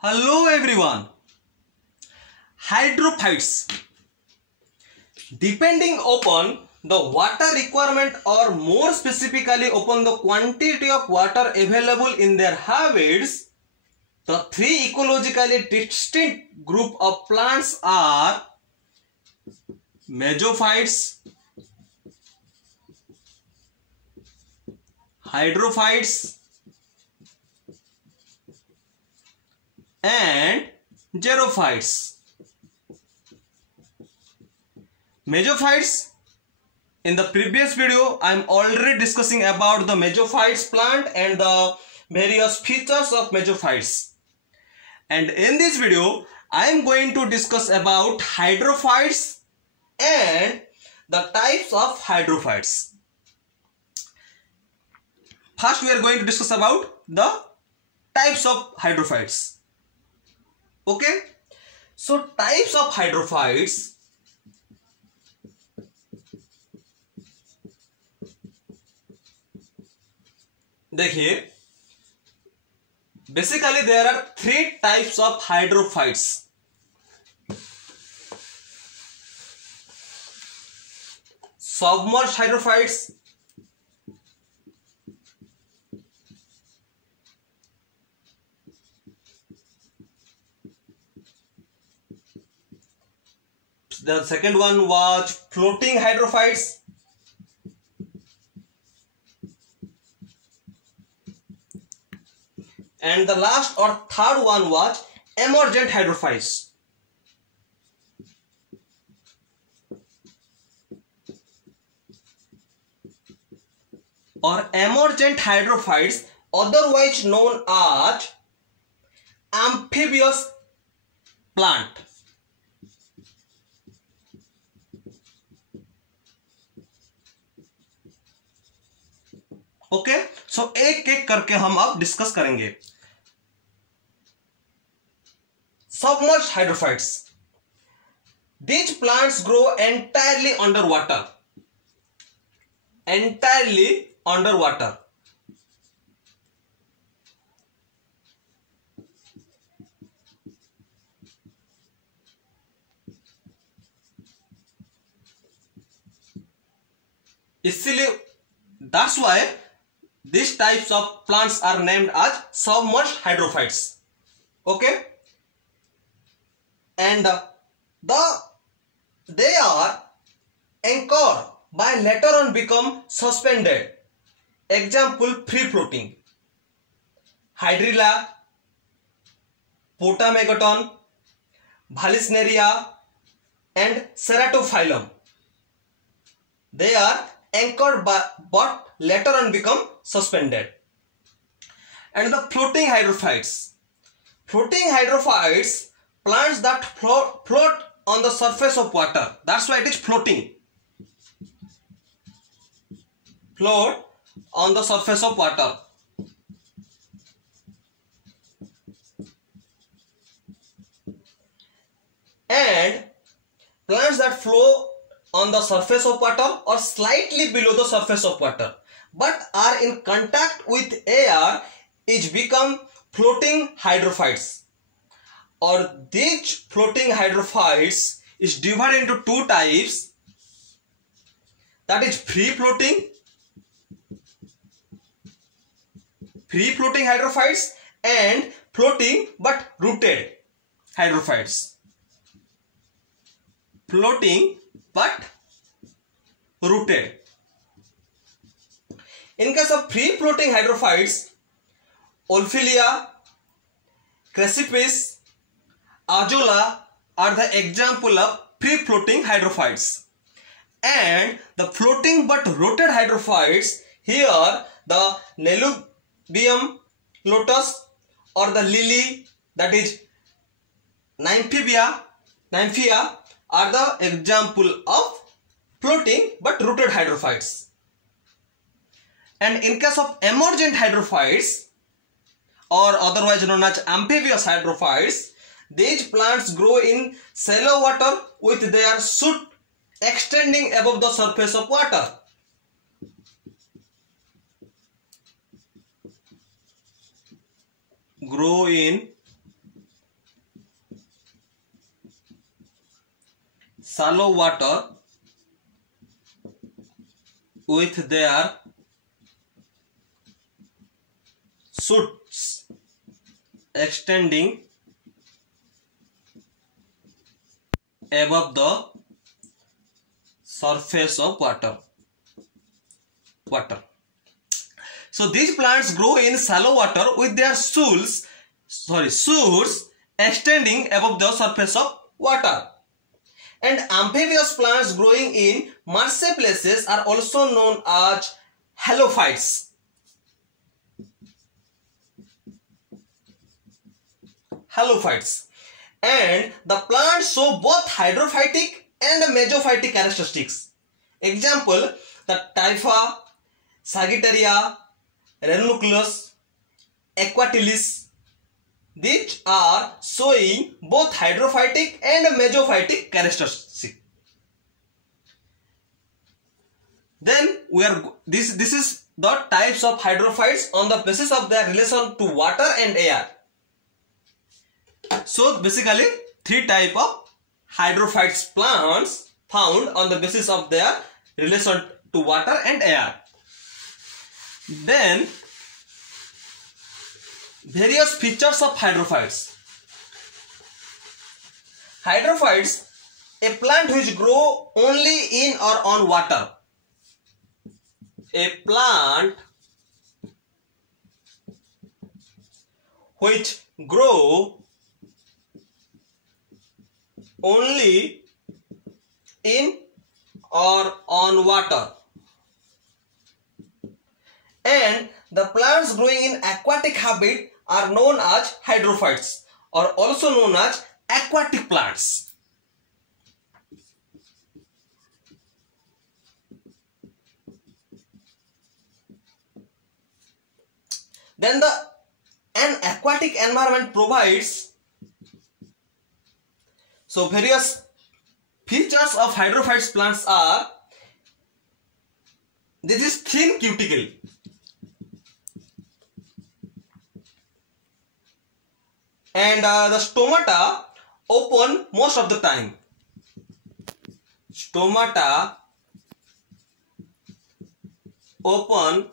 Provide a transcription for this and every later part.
Hello everyone. Hydrophytes. Depending upon the water requirement or more specifically upon the quantity of water available in their habits, the three ecologically distinct group of plants are mesophytes, hydrophytes and xerophytes. Mesophytes, in the previous video I am already discussing about the mesophytes plant and the various features of mesophytes, and in this video I am going to discuss about hydrophytes and the types of hydrophytes. First we are going to discuss about the types of hydrophytes. Okay, so types of hydrophytes. देखिए, basically there are three types of hydrophytes. Submerged hydrophytes, the second one was floating hydrophytes, and the last or third one was emergent hydrophytes. Or emergent hydrophytes, otherwise known as amphibious plant. Okay, so एक एक करके हम अब discuss करेंगे. Submerged hydrophytes. These plants grow entirely underwater. Entirely underwater. इसलिए that's why these types of plants are named as submerged hydrophytes. Okay, and they are anchored by later on become suspended. Example, free floating: Hydrilla, Potamegaton, Vallisneria and Ceratophyllum. They are anchored by but later on become suspended. And the floating hydrophytes. Floating hydrophytes, plants that float on the surface of water. That's why it is floating. Float on the surface of water. And plants that float on the surface of water or slightly below the surface of water but are in contact with air is become floating hydrophytes. Or these floating hydrophytes is divided into two types, that is free floating hydrophytes and floating but rooted hydrophytes. Floating but rooted. In case of free floating hydrophytes, Ophilia, Crassipes, Azolla are the example of free floating hydrophytes. And the floating but rooted hydrophytes, here the Nelumbium lotus or the lily, that is Nymphia are the example of floating but rooted hydrophytes. And in case of emergent hydrophytes or otherwise known as amphibious hydrophytes, these plants grow in shallow water with their shoot extending above the surface of water. Grow in shallow water with their shoots extending above the surface of water. So these plants grow in shallow water with their shoots extending above the surface of water. And amphibious plants growing in marshy places are also known as halophytes. And the plants show both hydrophytic and mesophytic characteristics. Example, the Typha, Sagittaria, Ranunculus, Aquatilis. These are showing both hydrophytic and mesophytic characteristics. Then this is the types of hydrophytes on the basis of their relation to water and air. So basically 3 types of hydrophytes plants found on the basis of their relation to water and air. Then various features of hydrophytes. Hydrophytes, a plant which grow only in or on water. A plant which grow only in or on water. And the plants growing in aquatic habit are known as hydrophytes, or also known as aquatic plants. Then an aquatic environment provides, so various features of hydrophytes plants are, this is thin cuticle. And the stomata open most of the time. Stomata open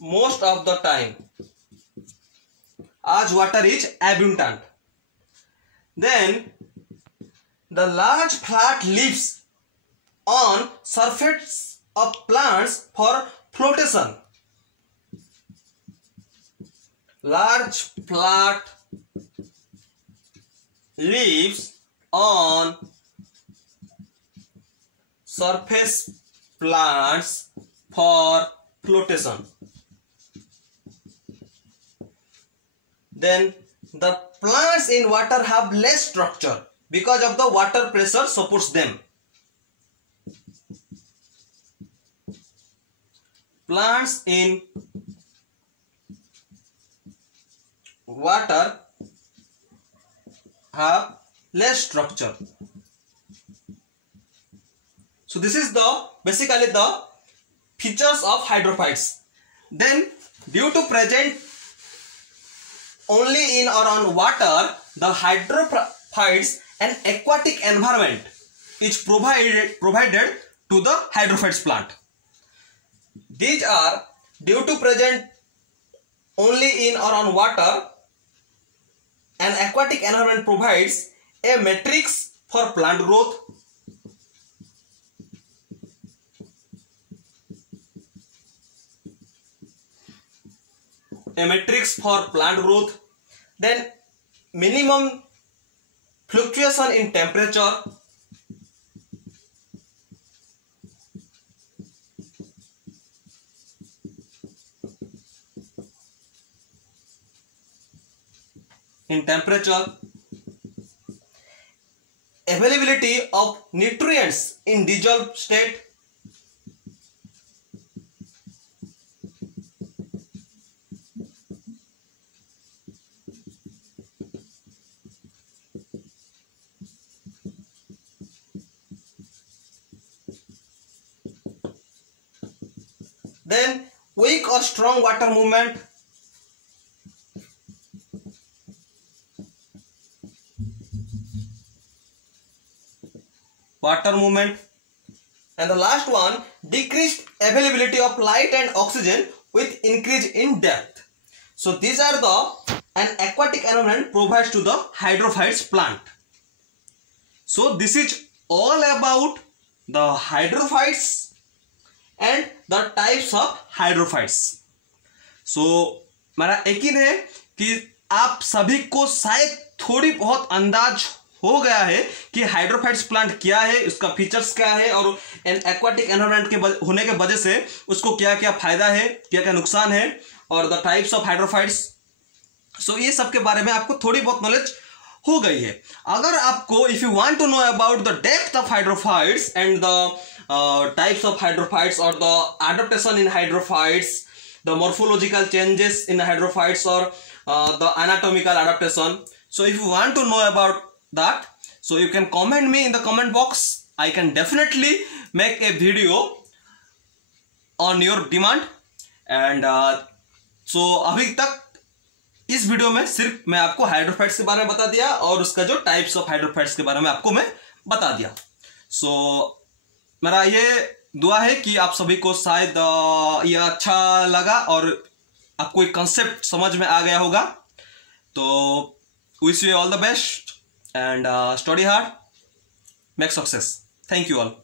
most of the time as water is abundant. Then the large flat leaves on surface of plants for flotation. Large flat leaves on surface plants for flotation. Then the plants in water have less structure because of the water pressure supports them. Plants in water have less structure. So this is basically the features of hydrophytes. Then due to present only in or on water, the hydrophytes an aquatic environment is provided to the hydrophytes plant. These are due to present only in or on water, an aquatic environment provides a matrix for plant growth, then minimum fluctuation in temperature, availability of nutrients in dissolved state, then weak or strong water movement, water movement. And the last one, decreased availability of light and oxygen with increase in depth. So these are an aquatic environment provides to the hydrophytes plant. So this is all about the hydrophytes and the types of hydrophytes. So मेरा यकीन है कि आप सभी को शायद थोड़ी बहुत अंदाज हो गया है कि हाइड्रोफाइट्स प्लांट क्या है, उसका फीचर्स क्या है और एन एक्वाटिक एनवायरनमेंट के होने के वजह से उसको क्या क्या फायदा है, क्या क्या नुकसान है और द टाइप्स ऑफ हाइड्रोफाइट्स. सो ये सब के बारे में आपको थोड़ी बहुत नॉलेज हो गई है. अगर आपको if you want to know about the depth of hydrophytes and the types of hydrophytes और the adaptation in hydrophytes, the morphological changes in hydrophytes or the anatomical adaptation. So if you want to know about that, so you can comment me in the comment box. I can definitely make a video on your demand. And so अभी तक इस video में सिर्फ मैं आपको hydrophytes के बारे में बता दिया और उसका जो टाइप्स ऑफ हाइड्रोफाइट्स के बारे में आपको मैं बता दिया. So मेरा ये दुआ है कि आप सभी को शायद यह अच्छा लगा और आपको एक कंसेप्ट समझ में आ गया होगा. तो wish you all the best and study hard, make success. Thank you all.